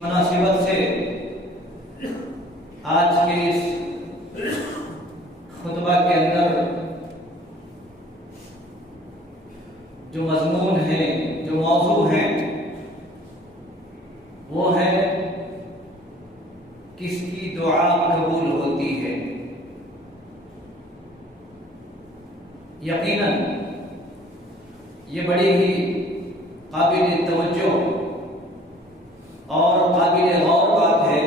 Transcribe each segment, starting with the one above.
مناسبت سے آج کے اس خطبہ کے اندر جو مضمون ہے، جو موضوع ہے، وہ ہے کس کی دعا قبول ہوتی ہے۔ یقیناً یہ بڑی ہی قابل توجہ اور قابل غور بات ہے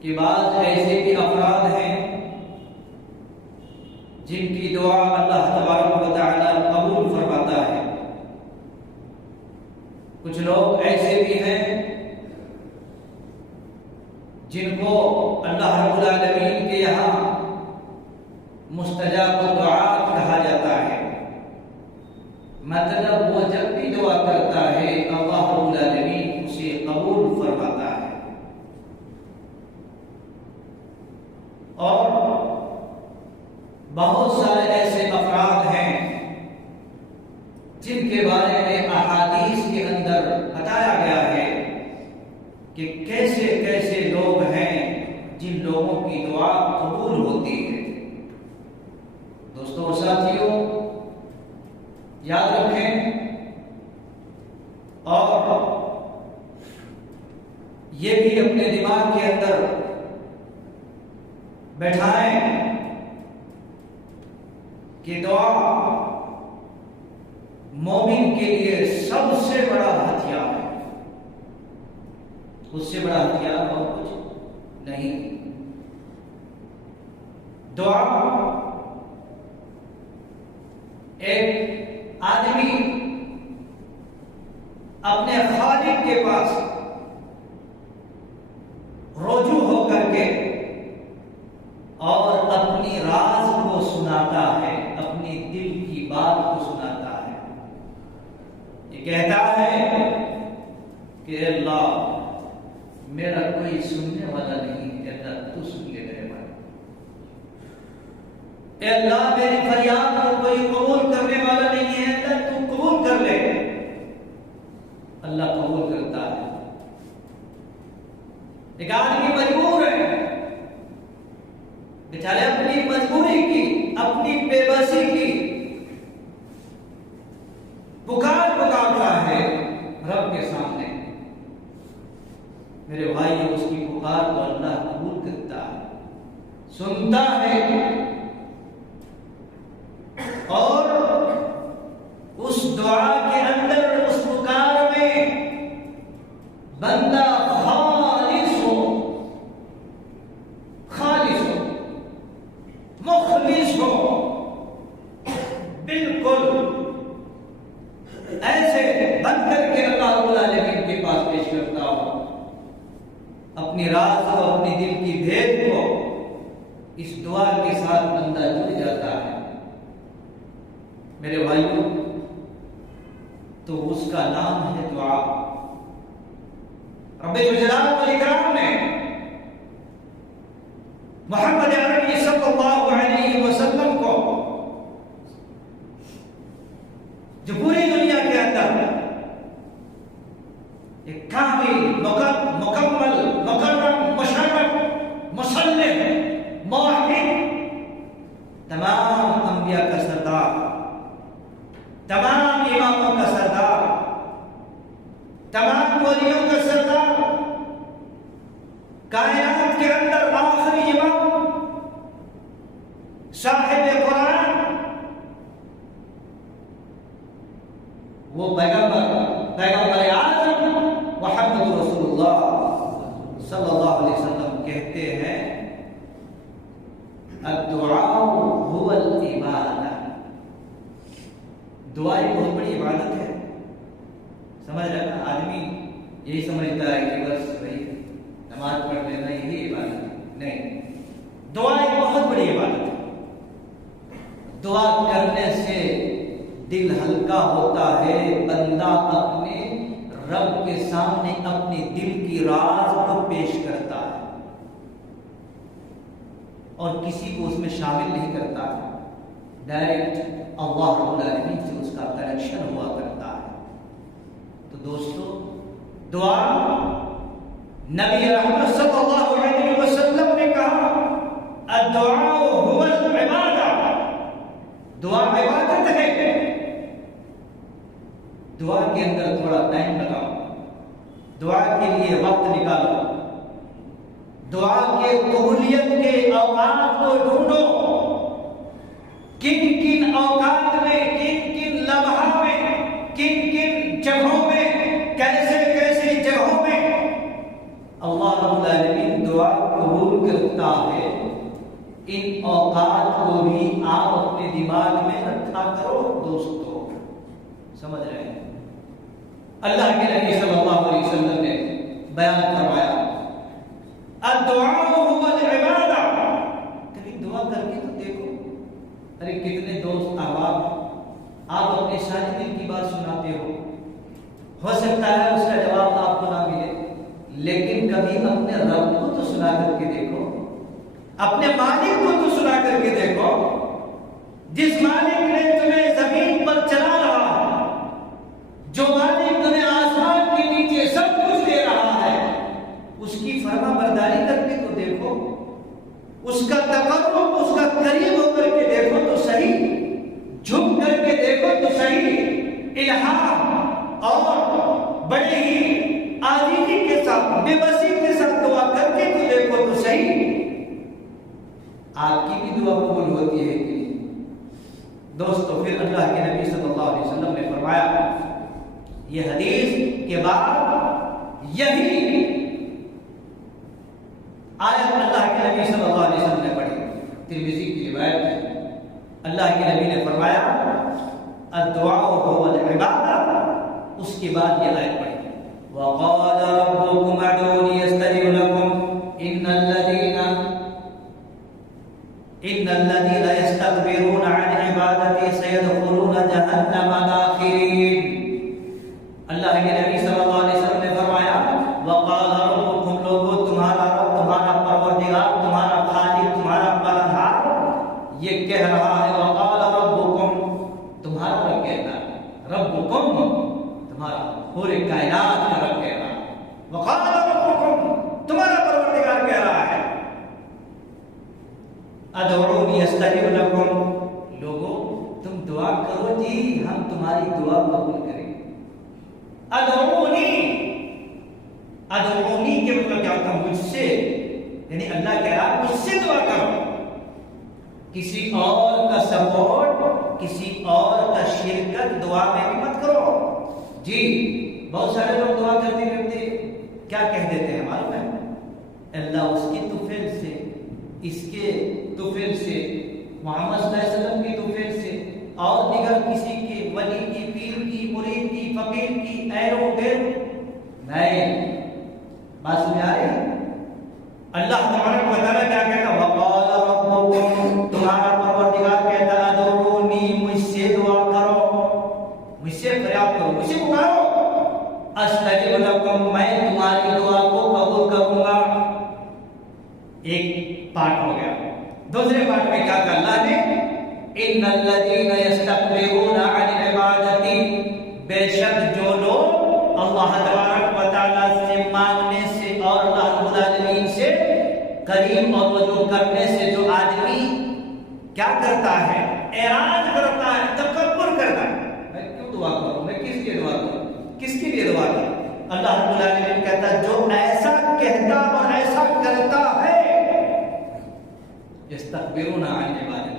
کہ بعض ایسے بھی افراد ہیں جن کی دعا اللہ تبارک و تعالی قبول فرماتا ہے۔ کچھ لوگ ایسے بھی ہیں جن کو اللہ رب العالمین کے یہاں مستجاب دعات کہا جاتا ہے، مطلب وہ جب بھی دعا کرتا ہے اللہ رب العالمین اسے قبول فرماتا ہے۔ اور بہت سارے ایسے افراد ہیں جن کے بارے میں احادیث کے اندر بتایا گیا ہے کہ کیسے کیسے لوگ ہیں جن لوگوں کی دعا قبول ہوتی ہے۔ دوستوں اور ساتھیوں، یاد رکھیں اور یہ بھی اپنے دماغ کے اندر بیٹھائیں کہ دعا مومن کے لیے سب سے بڑا ہتھیار ہے۔ اس سے بڑا ہتھیار اور کچھ نہیں۔ دعا ایک آدمی اپنے خالق کے پاس رجوع ہو کر کے اور اپنی راز کو سناتا ہے، اپنی دل کی بات کو سناتا ہے۔ یہ کہتا ہے کہ اللہ میرا کوئی سننے والا نہیں، اللہ تو سن لے میرے بات۔ اے اللہ میری فریاد کو کوئی قبول کرنے والا نہیں ہے، اللہ تو قبول کر لے۔ اللہ قبول کرتا ہے۔ ایک آدمی مجبور ہے، بیچارے اپنی مجبوری کی، اپنی بے بسی کی پکارتا ہے رب کے سامنے۔ میرے بھائی اس کی پکار کو اللہ قبول کرتا ہے، سنتا ہے، اور اس دعا کے اندر، اس پکار میں بندہ خالص ہو، مخلص ہو، بالکل ایسے بن کر کے اللہ رب العالمین کے پاس پیش کرتا ہو، اپنی راز کو، اپنی دل کی بھید کو اس دعا کے ساتھ بندہ جڑ جاتا ہے۔ میرے بھائیوں، تو اس کا نام ہے دعا۔ رب الجلال والاکرام نے محمد عربی صلی اللہ علیہ وسلم کو، جو پوری دنیا کے اندر ایک کامل، مکمل، مکرم، مشرف، مصلح، موحد، تمام انبیاء کا سردار، تمام اماموں کا سردار، تمام ولیوں کا سردار، کائنات کے اندر آخری امام، صاحب قرآن، وہ پیغمبر اعظم محمد رسول اللہ صلی اللہ علیہ وسلم کہتے ہیں الدعاء هو العبادہ۔ دعا ایک بہت بڑی عبادت ہے۔ سمجھ رہے نا؟ آدمی یہی سمجھتا ہے کہ بس بھائی نماز پڑھ لینا یہی عبادت ہے، نہیں، دعا ایک بہت بڑی عبادت ہے۔ دعا کرنے سے دل ہلکا ہوتا ہے، بندہ اپنے رب کے سامنے اپنے دل کی راز کو پیش کرتا ہے اور کسی کو اس میں شامل نہیں کرتا ہے، ڈائریکٹ اللہ رب العالمین سے اس کا کنیکشن ہوا کرتا ہے۔ تو دوستو، دعا نبی رحمت صلی اللہ علیہ وسلم نے کہا الدعاء هو العبادہ، دعا عبادت ہے. دعا کے اندر تھوڑا ٹائم لگاؤ، دعا کے لیے وقت نکالو، دعا کے قبولیت کے اوقات کو ڈھونڈو. کن کن اوقات میں، کن کن لمحہ میں، کن کن جگہوں میں، کیسے کیسے جگہوں میں اللہ رب العالمین دعا قبول کرتا ہے. ان اوقات کو بھی آپ اپنے دماغ میں رکھا کرو دوستو. سمجھ رہے ہیں؟ اللہ کے نبی صلی اللہ علیہ وسلم نے بیان فرمایا الدعاء هو العبادہ. کبھی دعا کر کے تو دیکھو. ارے کتنے دوست احباب آپ اپنے سارے دل کی بات سناتے ہو سکتا ہے اس کا جواب آپ کو نہ ملے، لیکن کبھی اپنے رب کو تو سنا کر کے دیکھو، اپنے مالک کو تو سنا کر کے دیکھو. جس مالک نے تمہیں زمین پر چلا رہا ہے، جو مالک تمہیں آسمان کے نیچے سب کچھ دے رہا ہے، اس کی فرما برداری کر کے تو دیکھو، اس کا تقرب، اس کا قریب ہو کر کے دیکھو تو صحیح، جھک کر کے دیکھو تو صحیح، الہام اور بڑے ہی عاجزی کے ساتھ، بے بسی کے ساتھ دعا کر کے تو دیکھو تو صحیح. آپ کی بھی دعا قبول ہوتی ہے کہ دوستو. پھر اللہ کے نبی صلی اللہ علیہ وسلم نے فرمایا، یہ حدیث کے بعد یہی آیت اللہ کے نبی صلی اللہ علیہ وسلم نے پڑھی، ترمذی کی روایت ہے. اللہ کے نبی نے فرمایا الدعاء هو العبادہ. اس کے بعد یہ آیت پڑھی وقال ربكم ادعوني استجب لكم ان الذين يستكبرون عن عبادتي سيدخلون جهنم داخرين. اللہ کے نبی صلی اللہ علیہ وسلم نے فرمایا وقال ربكم، لوگوں تمہارا رب، تمہارا پروردگار، تمہارا خالق، تمہارا پالنہار یہ کہہ رہا ہے. وقال ربكم، تمہارا رب کہتا ہے، ربكم تمہارا پورے کائنات کا رب کہہ رہا ہے. وقال ربكم، تمہارا پروردگار کہہ رہا ہے ادعونی استجب لکم، لوگوں تم دعا کرو جی ہم تمہاری دعا قبول کریں گے. ادعونی، ادعونی کے مطلب کیا ہوتا ہے؟ مجھ سے، یعنی اللہ کہہ رہا مجھ سے دعا کرو. کسی اور کا سپورٹ، کسی اور کا شرکت دعا میں بھی مت کرو. جی بہت سارے لوگ دعا کرتے کرتے کیا کہہ دیتے ہیں معلوم ہے؟ اللہ اس کی توفیل سے، اس کے توفیل سے، محمد صلی اللہ علیہ وسلم کی توفیل سے، اور دیگر کسی کے ولی کی، پیر کی، مرید کی، فقیر کی، ایرو غیرو. نہیں، بات سمجھ آ رہی؟ اللہ تبارک و تعالیٰ کیا کہتا؟ وقال ربکم، تمہارا پروردگار کہتا ادعونی، مجھ سے دعا کرو، مجھ سے فریاد کرو، مجھ سے پکارو. استجب لکم، میں تمہاری دعا کو قبول کروں گا. ایک پارٹ ہو گیا. دوسرے پارٹ میں کیا کہا اللہ نے؟ ان الذین یستکبرون عن عبادتی، بے شک جو لوگ اللہ تبارک و تعالیٰ سے مانگنے سے اور اللہ رب العالمین سے قریب اور رجوع کرنے سے جو آدمی کیا کرتا ہے؟ اعراض کرتا ہے، تکبر کرتا ہے. میں کیوں دعا کروں؟ میں کس لیے دعا کروں؟ کس کے لیے دعا کروں؟ اللہ رب العالمین کہتا ہے جو ایسا کہتا اور ایسا کرتا ہے یستکبرون عن عبادتی،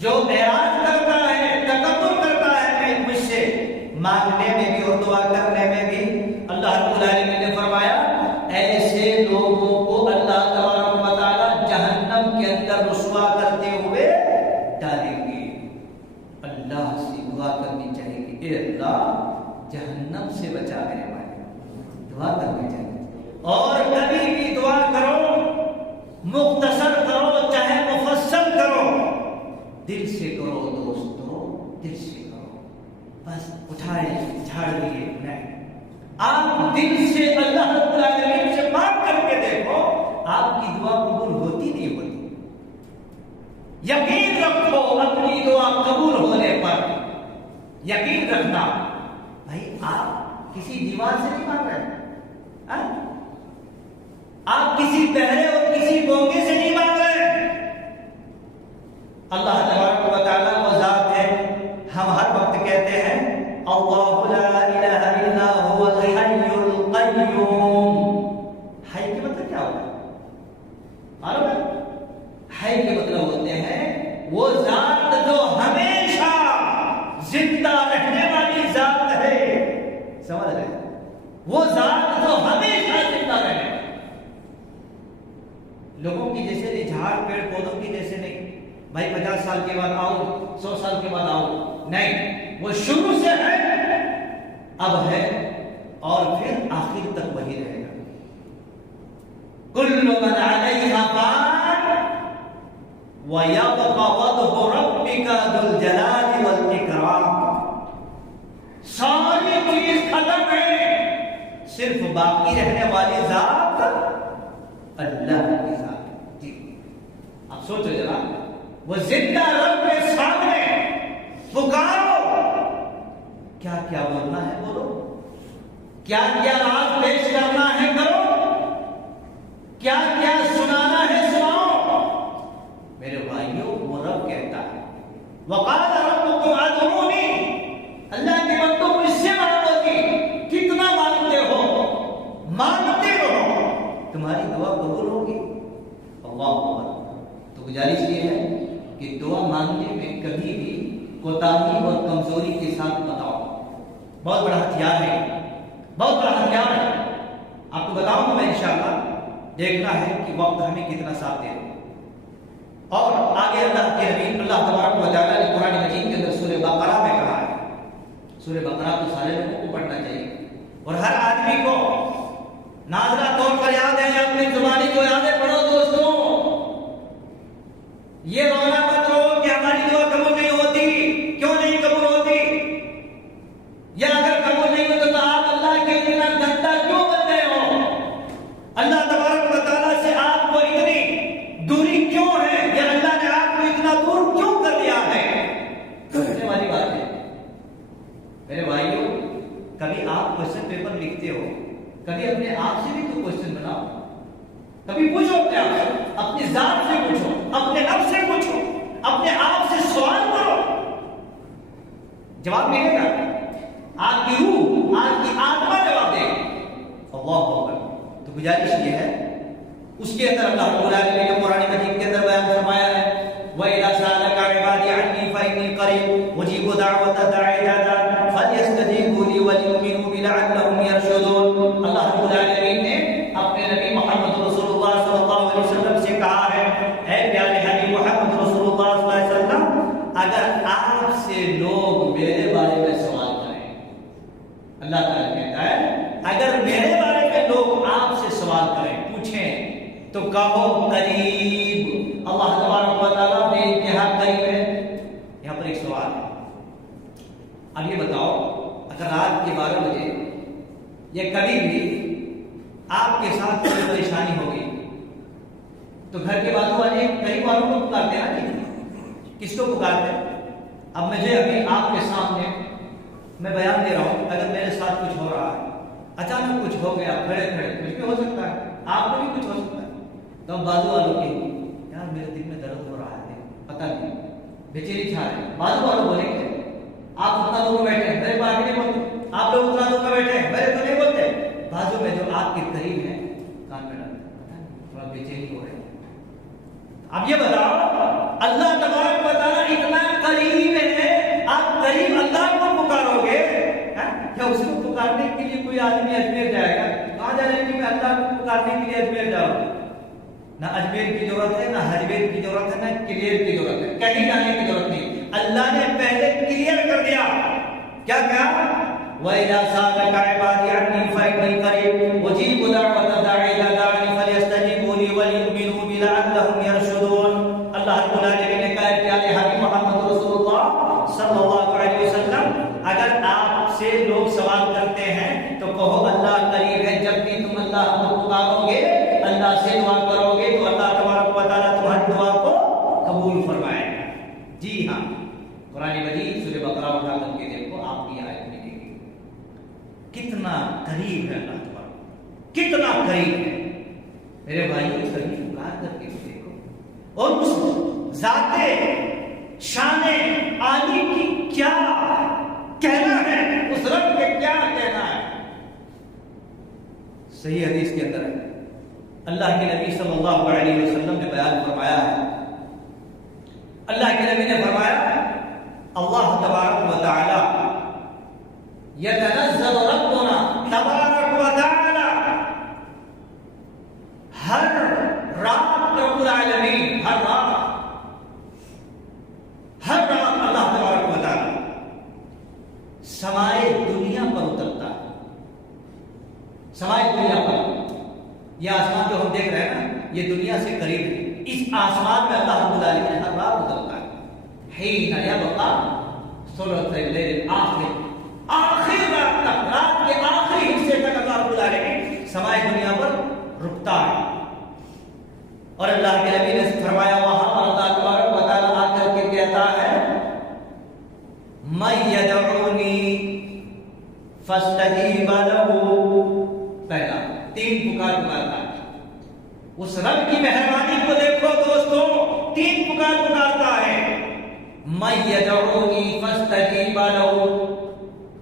جو اعراض کرتا ہے، تکبر کرتا ہے مجھ سے مانگنے میں بھی اور دعا کرنے میں بھی، اللہ رب العالمین نے فرمایا ایسے لوگوں کو اللہ تبارک و تعالی جہنم کے اندر رسوا کرتے ہوئے ڈالیں گے. اللہ سے دعا کرنی چاہیے کہ اے اللہ جہنم سے بچا میرے بھائی. دعا کرنی چاہیے. اور کبھی بھی دعا کرو، مختصر کرو چاہے مفصل کرو، دل سے کرو دوستو، دل سے کرو. بس اٹھائے جھاڑ دیے نہیں، آپ دل سے اللہ رب العالمین سے مانگ کر کے دیکھو، آپ کی دعا قبول ہوتی نہیں ہوتی. یقین رکھو اپنی دعا قبول ہونے پر، یقین رکھنا. بھائی آپ کسی دیوار سے نہیں مانگ رہے ہیں، آپ کسی بہرے اور کسی گونگے سے نہیں مانگ رہے ہیں۔ اللہ تبارک و تعالیٰ وہ ذات ہے، ہم ہر وقت کہتے ہیں اللہ لا الہ الا هو الحی القیوم۔ حی کے مطلب کیا ہوتا ہے معلوم ہے؟ حی کے مطلب ہوتے ہیں وہ ذات جو ہمیشہ زندہ رہنے والی ذات ہے، سمجھ رہے ہیں؟ وہ ذات جو ہمیشہ زندہ رہنے والی، لوگوں کی جیسے نہیں، جھاڑ پیڑ پودوں کی جیسے نہیں بھائی 50 سال کے بعد آؤ 100 سال کے بعد آؤ، نہیں، وہ شروع سے ہے، اب ہے اور پھر آخر تک وہی رہے گا۔ کل من علیہا فان وَيَبْقَ وَجْهُ رَبِّكَ ذُو الْجَلَالِ وَالْإِكْرَامِ، ساری چیز ختم ہے، صرف باقی رہنے والی ذات اللہ کی ذات ہے۔ جی آپ سوچو ذرا، وہ زندہ رب کے سامنے پکارو، کیا کیا بولنا ہے بولو، کیا کیا راز پیش کرنا ہے کرو، کیا کیا سنانا ہے سناؤ۔ میرے بھائیوں وہ رب کہتا ہے وقال ربكم ادعوني، اللہ کے بندوں مجھ سے مانگو گی، کتنا مانگتے ہو مانگتے رہو، تمہاری دعا قبول ہوگی۔ اللہ اکبر۔ تو گزارش یہ ہے کہ دعا مانگنے میں کبھی بھی کوتاہی اور کمزوری کے ساتھ بتاؤ، بہت بڑا ہتھیار ہے، بہت بڑا ہتھیار ہے۔ آپ کو بتاؤں گا میں انشاءاللہ، دیکھنا ہے کہ وقت ہمیں کتنا ساتھ دے۔ اور آگے اللہ کے نبی اللہ تبارک و تعالیٰ نے قرآن مجید کے اندر سورہ بقرہ میں کہا ہے، سورہ بقرہ تو سارے لوگوں کو پڑھنا چاہیے اور ہر آدمی کو نازلہ طور پر یاد ہے، اپنی زبانی کو یاد ہے، پڑھو دوستوں۔ یہ رونا مت رو کہ ہماری دعا قبول نہیں ہوتی، کیوں نہیں قبول ہوتی، یا اگر قبول نہیں ہوتی تو آپ اللہ کے اتنا گندا کیوں بن گئے ہو، اللہ تبارک و تعالیٰ سے آپ کو اتنی دوری کیوں ہے، یا اللہ نے آپ کو اتنا دور کیوں کر دیا ہے، سوچنے والی بات ہے۔ میرے بھائیوں، کبھی آپ کوشچن پیپر لکھتے ہو، کبھی اپنے آپ سے بھی تو کوشچن بناؤ، کبھی پوچھو اپنے آپ سے، اپنی ذات سے پوچھو، اپنے نفس سے پوچھو، اپنے آپ سے سوال کرو، جواب ملے گا، آپ کی روح، آپ کی آتما جواب دے گی۔ اللہ اکبر۔ تو گزارش یہ ہے، اس کے اندر اللہ رب العالمین نے قرآن مجید کے اندر بیان فرمایا ہے وَإِذَا سَأَلَكَ عِبَادِي عَنِّي فَإِنِّي قَرِيبٌ أُجِيبُ دَعْوَةَ الدَّاعِ إِذَا دَعَانِ فَلْيَسْتَجِيبُوا لِي وَلْيُؤْمِنُوا بِي لَعَلَّهُمْ يَرْشُدُونَ۔ اللہ رب العالمین نے اپنے نبی محمد رسول اللہ صلی اللہ علیہ وسلم سے کہا ہے، اے پیارے حبیب محمد رسول اللہ صلی اللہ علیہ وسلم، اگر آپ سے لوگ میرے بارے میں سوال کریں، اللہ تعالیٰ کہتا ہے اگر میرے بارے میں لوگ آپ سے سوال کریں، پوچھیں، تو کہو قریب، اللہ تبارک و تعالیٰ بے انتہا قریب ہے۔ یہاں پر ایک سوال ہے، اب یہ بتاؤ، اگر رات کے 12 بجے یا کبھی بھی آپ کے ساتھ کوئی پریشانی ہوگی تو گھر کے بازو والے قریب والوں کو پکارتے ہیں نا، جی کس کو پکارتے ہیں؟ اب مجھے ابھی آپ کے سامنے میں بیان دے رہا ہوں، اگر میرے ساتھ کچھ ہو رہا ہے، اچانک کچھ ہو گیا، کھڑے کھڑے کچھ بھی ہو سکتا ہے، آپ کو بھی کچھ ہو سکتا ہے، تو ہم بازو والوں کے یار میرے دل میں درد ہو رہا ہے، پتہ نہیں، بے چینی چھا رہے، بازو والوں بولیں گے آپ اتنا دور میں بیٹھے ہیں، میرے پاس نہیں بولتے، آپ لوگ اتنا دور میں بیٹھے ہیں، میرے کو نہیں بولتے، بازو میں جو آپ کے قریب ہیں کان میں ڈالتے، تھوڑا بے چینی ہو رہے ہیں۔ اب یہ بتاؤ، اللہ تبارک و تعالیٰ اتنا قریب ہے، آپ قریب اللہ کو پکارو گے، کیا اس کو پکارنے کے لیے کوئی آدمی اجمیر جائے گا؟ کہاں جانے کہ میں اللہ کو پکارنے کے لیے اجمیر جاؤں؟ نہ اجمیر کی ضرورت ہے، نہ حجمیر کی ضرورت ہے، نہ کلیئر کی ضرورت ہے، کہیں جانے کی ضرورت نہیں، اللہ نے پہلے کلیئر کر دیا، کیا کہا؟ وَإِذَا سَأَلَكَ عِبَادِي عَنِّي فَإِنِّي قَرِيبٌ أُجِيبُ دَعْوَةَ الدَّاعِ إِذَا دَعَانِ فَلْيَسْتَجِيبُوا لِي وَلْيُؤْمِنُوا بِي لَعَلَّهُمْ يَرْشُدُونَ۔ اللہ رب العالمین نے کہا پیارے حبیب محمد رسول اللہ صلی اللہ علیہ وسلم، اگر آپ سے لوگ سوال کرتے ہیں تو کہو اللہ قریب ہے، جب بھی تم اللہ کو پکارو گے، اللہ سے دعا کرو گے تو اللہ تبارک و تعالیٰ تمہاری دعا کو قبول فرمائے گا۔ جی ہاں، قرآن مجید سورہ بقرہ اٹھا کر کے دیکھو، آپ کی آیت میں دیکھیں کتنا کتنا قریب ہے اللہ تعالیٰ، کتنا قریب ہے میرے بھائیوں، سبھی پکار کر کے دیکھو، اور اس ذات شان عالی کی کیا کہنا ہے، اس رب کے کیا کہنا ہے۔ صحیح حدیث کے اندر ہے، اللہ کے نبی صلی اللہ علیہ وسلم نے بیان فرمایا ہے، اللہ کے نبی نے فرمایا اللہ تبارک و تعالی یتنزل ربنا تبارک و تعالی ہر رات رب العالمین، ہر رات اللہ تبارک و تعالی سمائے دنیا پر اترتا ہے، سمائے دنیا پر، یہ آسمان جو ہم دیکھ رہے ہیں نا، یہ دنیا سے قریب ہے، اس آسمان میں اللہ رب العالمین ہر رات اترتا ہے، حین یبقى ثلث اللیل الآخر، آخر رات تک، رات کے آخری حصے تک اللہ رب العالمین سمائے دنیا پر رکتا ہے۔ اور اللہ کے نبی نے فرمایا وہاں پر اللہ تبارک و تعالیٰ آ کر کے کہتا ہے من یدعونی فاستجیب لہ، پہلا 3 پکار پکارتا ہے، اس رب کی مہربانی کو دیکھو دوستو، 3 پکار پکارتا ہے، من یدعونی فاستجیب لہ،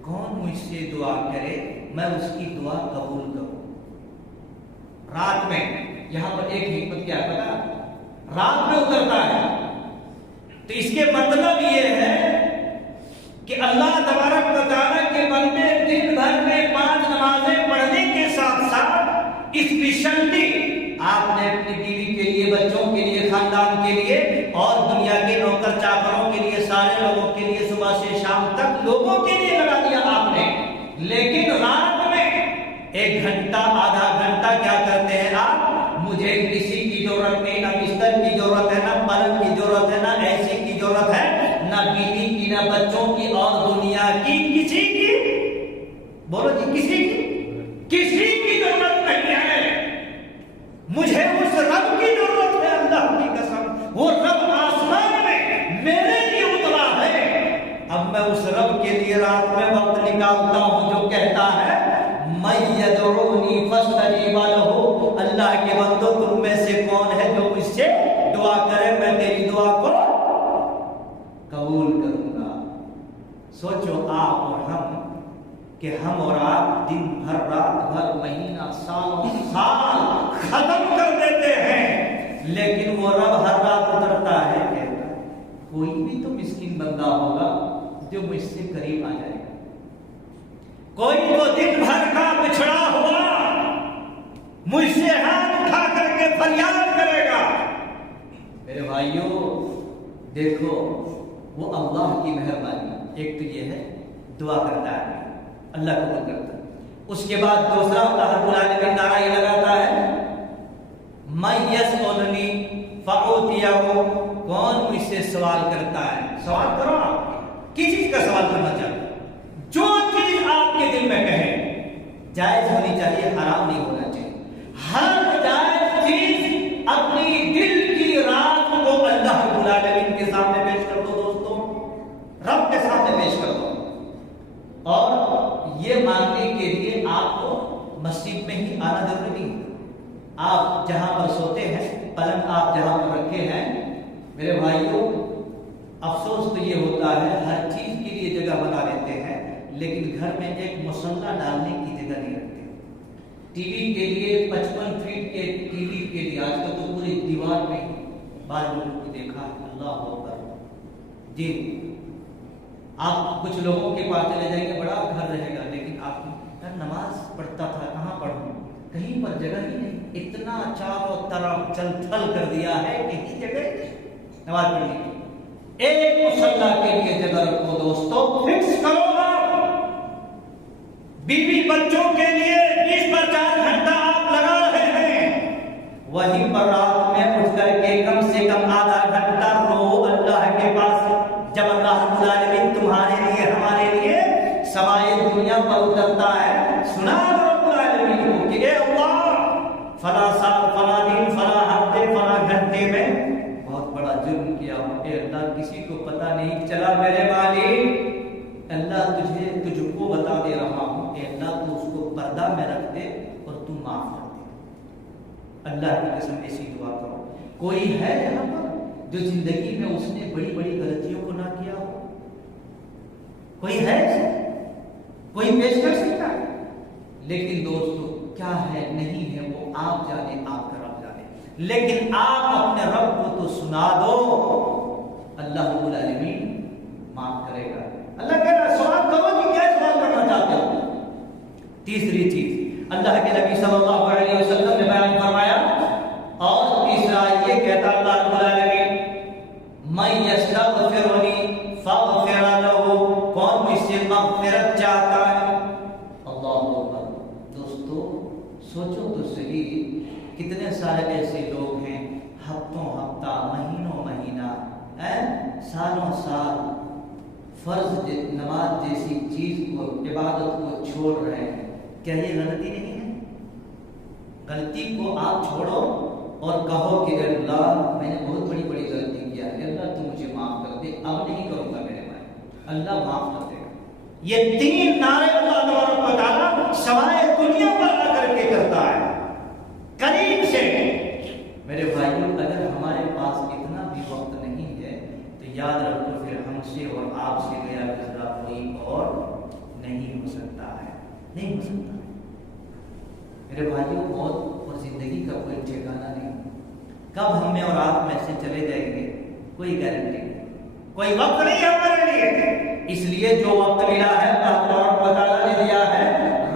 کون مجھ سے دعا کرے میں اس کی دعا قبول کروں۔ رات میں، یہاں پر ایک حکمت کیا ہے پتا، رات میں اترتا ہے، تو اس کے مطلب یہ ہے کہ اللہ تبارک و تعالیٰ کے بندے دن بھر میں 5 نمازیں پڑھنے کے ساتھ ساتھ اسپیشلی آپ نے اپنی بیوی کے لیے، بچوں کے لیے، خاندان کے لیے اور دنیا کے نوکر چاکروں کے لیے، سارے لوگوں کے لیے صبح سے شام تک لوگوں کے لیے لگا دیا آپ نے، لیکن رات میں 1 گھنٹہ آدھا گھنٹہ کیا کرتے ہیں آپ، مجھے کسی کی ضرورت نہیں، نہ بستر کی ضرورت ہے، نہ پلنگ کی ضرورت ہے، نہ اے سی کی ضرورت ہے، نہ بیوی کی، نہ بچوں کی، اور دنیا کی کسی کی، بولو جی کسی کی ضرورت نہیں ہے، مجھے اس رب کی ضرورت ہے، اللہ کی قسم وہ رب آسمان میں میرے لیے اترا ہے، اب میں اس رب کے لیے رات میں وقت نکالتا ہوں جو کہتا ہے من یدعونی فاستجیب لہ، اللہ کے بندو تم میں سے کون ہے جو مجھ سے دعا کرے میں تیری دعا کو قبول کروں گا۔ سوچو آپ اور ہم کہ ہم اور آپ دن بھر، رات بھر، مہینہ، سالوں سال ختم کر دیتے ہیں، لیکن وہ رب ہر رات اترتا ہے، کہتا ہے کوئی بھی تو مسکین بندہ ہوگا جو مجھ سے قریب آ جائے گا، کوئی تو دن بھر کا بچھڑا ہوا مجھ سے ہاتھ اٹھا کر کے فریاد کرے گا۔ میرے بھائیوں دیکھو، وہ اللہ کی مہربانی، ایک تو یہ ہے دعا کرتا ہے اللہ قبول کرتا ہے، اس کے بعد دوسرا اللہ رب العالمین نعرہ یہ لگاتا ہے من یسألنی فأعطیہ، کون مجھ سے سوال کرتا ہے، سوال کرو، آپ کس چیز کا سوال کرنا چاہتے ہیں، جو چیز آپ کے دل میں کہیں جائز ہونی چاہیے، حرام نہیں ہونا چاہیے، ہر جائز چیز اپنی دل کی رات کو اللہ رب العالمین کے سامنے پیش کر دو دوستو، رب کے سامنے پیش کر دو، اور یہ مانگنے کے لیے آپ کو مسجد میں ہی آنا ضروری نہیں، آپ جہاں پر سوتے ہیں، پلنگ آپ جہاں پر رکھے ہیں، میرے بھائیوں افسوس تو یہ ہوتا ہے ہر چیز کے لیے جگہ بنا لیتے ہیں، لیکن گھر میں ایک مصلی ڈالنے کی جگہ نہیں رکھتے، ٹی وی کے لیے 55 فیٹ کے ٹی وی کے لیے آج کل تو پوری دیوار میں بعض لوگوں کو دیکھا، اللہ اکبر جی، آپ کچھ لوگوں کے پاس چلے جائیں گے، بڑا گھر رہے گا، لیکن آپ یار نماز پڑھتا تھا کہاں پڑھوں، کہیں پر جگہ ہی نہیں، اتنا چاروں طرف چل تھل کر دیا ہے، کہیں جگہ نماز پڑھنے کی، ایک مصلی کے لیے جگہ رکھو دوستو، فکس کرو، بیوی بچوں کے لیے 20-50 گھنٹہ آپ لگا رہے ہیں، وہیں پر رات میں اٹھ کر کے کم سے کم آدھا گھنٹہ رو اللہ کے پاس، جب اللہ رب العالمین تمہارے لیے، ہمارے لیے سمائے دنیا پر اترتا ہے، سنا رب العالمین کو کہ اے اللہ فلاں سال، فلاں دن، فلاں ہفتے، فلاں گھنٹے میں بہت بڑا جرم کیا ہوں، اے اللہ کسی کو پتہ نہیں چلا، میرے مالک اللہ تجھ کو بتا دے رہا ہوں، اے اللہ تو اس کو پردہ میں رکھ دے اور تو معاف کر دے. اللہ کی قسم ایسی دعا کرو. کوئی ہے یہاں پر جو زندگی میں اس نے بڑی بڑی غلطیوں کو نہ کیا ہو؟ کوئی ہے؟ کوئی پیش کر سکتا ہے؟ لیکن دوستو کیا ہے نہیں ہے وہ آپ جانے، آپ کا رب جانے. لیکن آپ اپنے رب کو تو سنا دو، اللہ رب العالمین معاف کرے گا. اللہ کہہ رہا سوال کرو کہ کیا سوال کرنا چاہتے ہو. تیسری چیز اللہ کے نبی صلی اللہ علیہ وسلم نے بیان فرمایا، اور تیسرا یہ کہتا اللہ رب العالمین من یستغفرنی فاغفر لہ، کون مجھ سے مغفرت چاہتا ہے. اللہ اکبر. دوستو سوچو تو صحیح، کتنے سارے ایسے لوگ ہیں ہفتوں ہفتہ، مہینوں مہینہ، سالوں سال فرض نماز جیسی چیز کو، عبادت کو چھوڑ رہے ہیں. کیا یہ غلطی نہیں ہے؟ غلطی کو آپ چھوڑو اور کہو کہ اللہ میں نے بہت بڑی بڑی غلطی کیا ہے، اللہ تو مجھے معاف کر دے، اب نہیں کروں گا میرے بھائی. اللہ معاف کر دے گا. یہ تین نعرے اللہ تبارک و تعالیٰ سوائے دنیا پر آ کر کے کرتا ہے قریب سے. میرے بھائیوں اگر ہمارے پاس اتنا بھی وقت نہیں ہے تو یاد رکھو پھر ہم سے اور آپ سے گیا گزرا کوئی اور نہیں ہو سکتا ہے، نہیں ہو سکتا. میرے بھائیوں موت اور زندگی کا کوئی ٹھکانہ نہیں. کب ہم میں اور آپ میں سے چلے جائیں گے کوئی گارنٹی نہیں، کوئی وقت نہیں ہے ہمارے لیے. اس لیے جو وقت ملا ہے اللہ تبارک و تعالیٰ نے دیا ہے،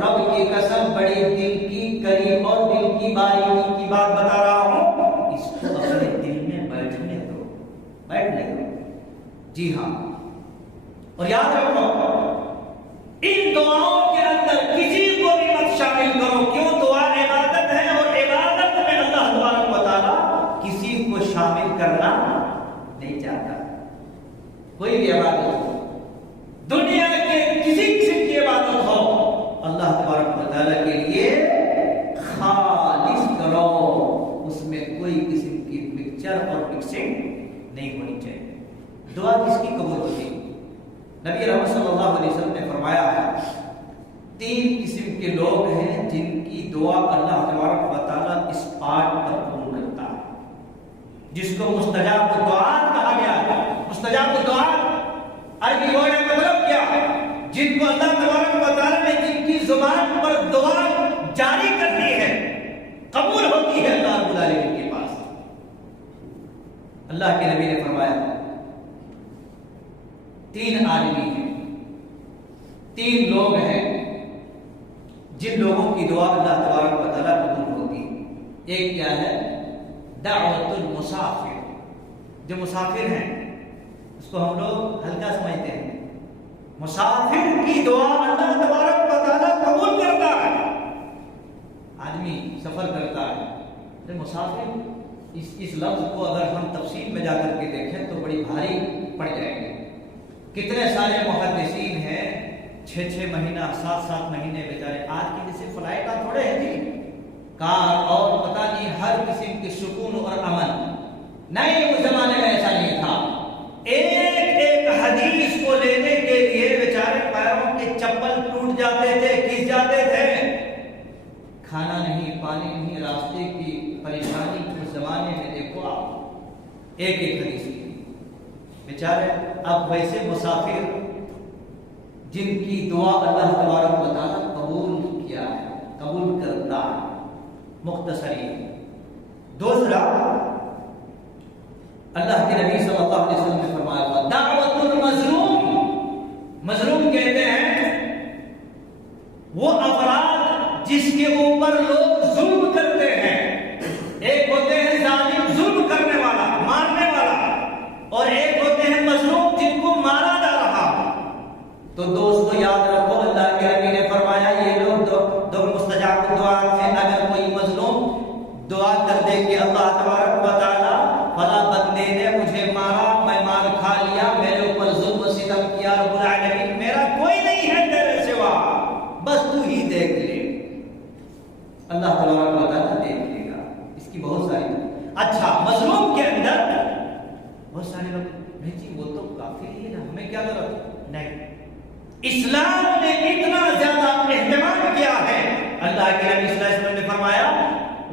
رب کی قسم بڑی دل کی قریب اور دل کی باریکی کی بات بتا رہا ہوں، اس کو اپنے دل میں بیٹھنے دو، بیٹھنے دو. جی ہاں، اور یاد رکھو ان دعاؤں کے اندر کسی کو بھی مت شامل کرو. کیوں؟ دعا عبادت ہے اور عبادت میں اللہ تبارک و تعالیٰ کسی کو شامل کرنا نہیں چاہتا. کوئی بھی عبادت ہو، دنیا کے کسی قسم کی عبادت ہو، اللہ تبارک و تعالیٰ کے لیے خالص کرو. اس میں کوئی قسم کی پکچر اور پکسنگ نہیں ہونی چاہیے. دعا کس کی قبول ہوتی؟ نبی رحمت صلی اللہ علیہ وسلم نے فرمایا ہے تین قسم کے لوگ ہیں جن کی دعا اللہ تبارک و تعالیٰ اس پارٹ پر قبول کرتا ہے، جس کو مستجاب الدعات کہا گیا ہے. مستجاب الدعات عربی ورڈ کا مطلب کیا ہے؟ جن کو اللہ تبارک و تعالیٰ نے جن کی زبان پر دعا جاری کر دی ہے، قبول ہوتی ہے اللہ رب العالمین کے پاس. اللہ کے نبی نے فرمایا تین آدمی ہیں، تین لوگ ہیں جن لوگوں کی دعا اللہ تبارک و تعالیٰ قبول ہوتی ہے. ایک کیا ہے؟ دعوت المسافر. جو مسافر ہیں اس کو ہم لوگ ہلکا سمجھتے ہیں. مسافر کی دعا اللہ تبارک و تعالیٰ قبول کرتا ہے. آدمی سفر کرتا ہے، مسافر اس لفظ کو اگر ہم تفصیل میں جا کر کے دیکھیں تو بڑی بھاری پڑ جائے گی. کتنے سارے محدثین ہیں 6 مہینہ 7 مہینے بیچارے آج کی جیسے فلائٹ کا تھوڑے ہیں جی، کار اور پتہ نہیں ہر قسم کے سکون اور امن نہیں. اس زمانے میں ایسا نہیں تھا. ایک حدیث کو لینے کے لیے بیچارے پیروں کے چپل ٹوٹ جاتے تھے، کھس جاتے تھے. کھانا نہیں، پانی نہیں، راستے کی پریشانی. اس زمانے میں دیکھو آپ ایک حدیث کی بیچارے. اب ویسے مسافر جن کی دعا اللہ تبارک و تعالیٰ قبول کیا ہے، قبول کرتا ہے. مختصری دوسرا اللہ کے نبی صلی اللہ علیہ وسلم نے فرمایا دعوت المظلوم. مظلوم کہتے ہیں وہ افراد جس کے اوپر لوگ ظلم کرتے ہیں. ایک ہوتے ہیں ظالم، ظلم کرنے والا، مارنے والا، اور ایک ہوتے ہیں مظلوم جن کو مارا جا رہا. تو دوستو یاد رکھو اللہ کے نبی نے فرمایا یہ لوگ دو مستجاب دعا ہیں. اگر کوئی مظلوم دعا کر دے کہ اللہ تبارک و تعالیٰ فلاں بندے نے مجھے مارا، میں مار کھا لیا، میرے اوپر ظلم و ستم کیا، رب العالمین میرا کوئی نہیں ہے تیرے سوا، بس تو ہی دیکھ لے. اللہ تبارک و تعالیٰ دیکھ لے گا. اس کی بہت ساری. اچھا مظلوم کے اندر بہت سارے لوگ نہیں جی وہ تو کافی ہی ہے نا، ہمیں کیا ضرورت؟ نہیں. اسلام نے اتنا زیادہ اہتمام کیا ہے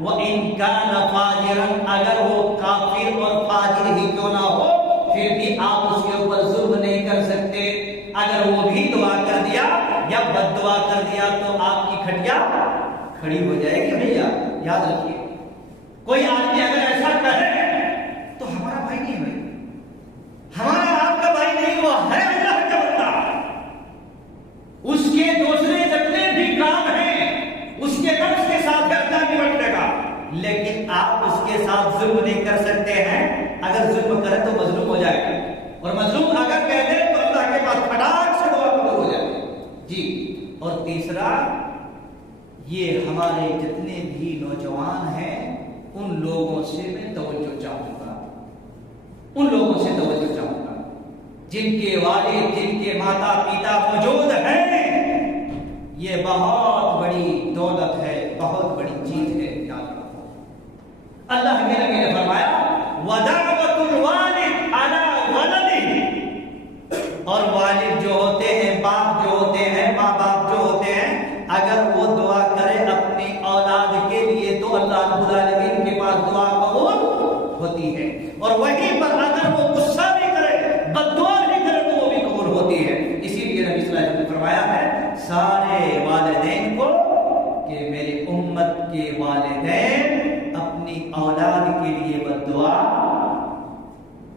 وَإِن كَانَ فَاجِرًا، اگر وہ کافر اور فاجر ہی کیوں نہ ہو پھر بھی آپ اس کے اوپر ظلم نہیں کر سکتے. اگر وہ بھی دعا کر دیا یا بد دعا کر دیا تو آپ کی کھٹیا کھڑی ہو جائے گی. بھیا یاد رکھیے، کوئی آدمی اگر ایسا کرے تو ہمارا بھائی نہیں ہے، ہمارا آپ کا بھائی نہیں، وہ ہے اللہ کا بندہ. اس کے دوسرے جتنے بھی کام ہیں اس کے نفس کے ساتھ اللہ نمٹنے کا، لیکن آپ اس کے ساتھ ظلم نہیں کر سکتے ہیں. اگر ظلم کرے تو مظلوم ہو جائے گا، اور مظلوم اگر کہہ دے تو اللہ کے پاس پھٹاک سے دعا قبول ہو جائے جی. اور تیسرا، یہ ہمارے جتنے بھی نوجوان ہیں ان لوگوں سے میں توجہ چاہوں گا، ان لوگوں سے توجہ چاہوں گا جن کے والد، جن کے ماتا پتا موجود ہیں. یہ بہت بڑی دولت ہے، بہت بڑی چیز ہے. اللہ کے نبی نے فرمایا وَدَعْوَةُ الْوَالِدِ عَلَى وَلَدِهِ، اور والد جو ہوتے ہیں، باپ جو ہوتے ہیں، ماں باپ جو ہوتے ہیں، اگر وہ دعا کرے اپنی اولاد کے لیے تو اللہ رب العالمین کے پاس دعا قبول ہوتی ہے. اور وہیں پر اگر وہ غصہ بھی کرے، بد دعا بھی کرے تو وہ بھی قبول ہوتی ہے. اسی لیے نبی صلی اللہ علیہ وسلم نے فرمایا ہے سارے والدین کو کہ میری امت کے والدین اپنی اولاد کے لیے بد دعا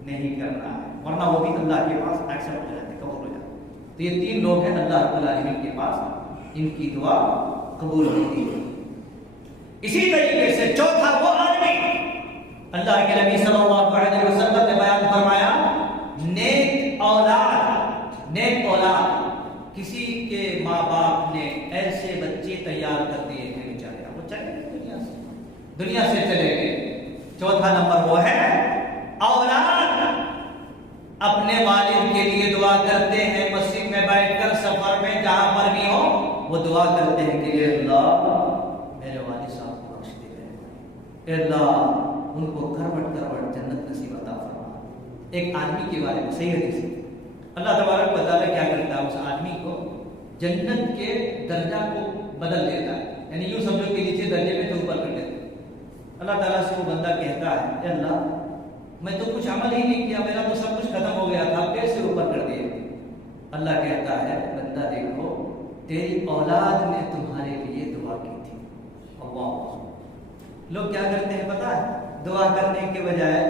نہیں کرنا ہے، ورنہ وہ بھی اللہ کے پاس ایکسپٹ ہو جاتے، قبول ہو جاتے. تو یہ تین لوگ ہیں اللہ رب العالمین کے پاس ان کی دعا قبول ہوتی ہے. اسی طریقے سے چوتھا وہ آدمی، اللہ کے نبی صلی اللہ علیہ وسلم نے بیان فرمایا نیک اولاد. نیک اولاد، کسی کے ماں باپ نے ایسے بچے تیار کر دیے کہ بیچارے وہ چلے گئے دنیا سے چلے گئے. چوتھا نمبر وہ ہے اولاد اپنے والد کے لیے دعا کرتے ہیں، مسجد میں بیٹھ کر، سفر میں، جہاں پر بھی ہو وہ دعا کرتے ہیں کہ اے اللہ میرے والد صاحب کو بخش دے، اے اللہ ان کو کروٹ کروٹ جنت نصیب عطا فرما. ایک آدمی کے بارے میں صحیح حدیث ہے، اللہ تبارک و تعالیٰ کیا کرتا ہے، اس آدمی کو جنت کے درجہ کو بدل دیتا ہے. یعنی یوں سمجھو کہ نیچے درجے میں تو اوپر کر دیتا ہے. اللہ تعالیٰ سے وہ بندہ کہتا ہے اے اللہ میں تو کچھ عمل ہی نہیں کیا، میرا تو سب کچھ ختم ہو گیا تھا، کیسے اوپر کر دیا؟ اللہ کہتا ہے بندہ دیکھو تیری اولاد نے تمہارے لیے دعا کی تھی. اللہ، لوگ کیا کرتے ہیں پتہ ہے، دعا کرنے کے بجائے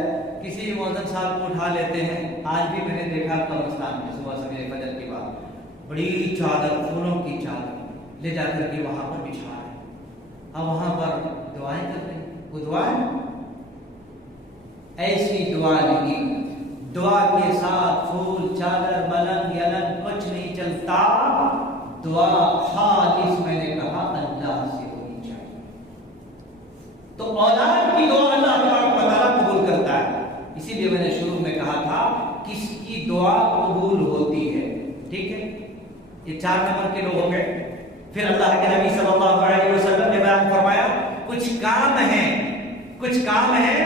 کسی مؤذن صاحب کو اٹھا لیتے ہیں. آج بھی میں نے دیکھا قبرستان میں صبح سویرے فجر کے بعد بڑی چادر، پھولوں کی چادر لے جا کر کے وہاں پر بچھا رہے ہیں، اب وہاں پر دعائیں کر رہے ہیں. وہ دعائیں ایسی دعا نہیں، دعا کے ساتھ پھول، چادر، ملنگ یلنگ کچھ نہیں چلتا. دعا خالص میں نے کہا اللہ سے ہونی چاہیے. تو اولاد کی دعا اللہ تبارک و تعالیٰ قبول کرتا ہے. اسی لیے میں نے شروع میں کہا تھا کس کی دعا قبول ہوتی ہے. ٹھیک ہے، یہ 4 نمبر کے لوگ ہو گئے. پھر اللہ کے نبی صلی اللہ علیہ وسلم نے بیان فرمایا کچھ کام ہیں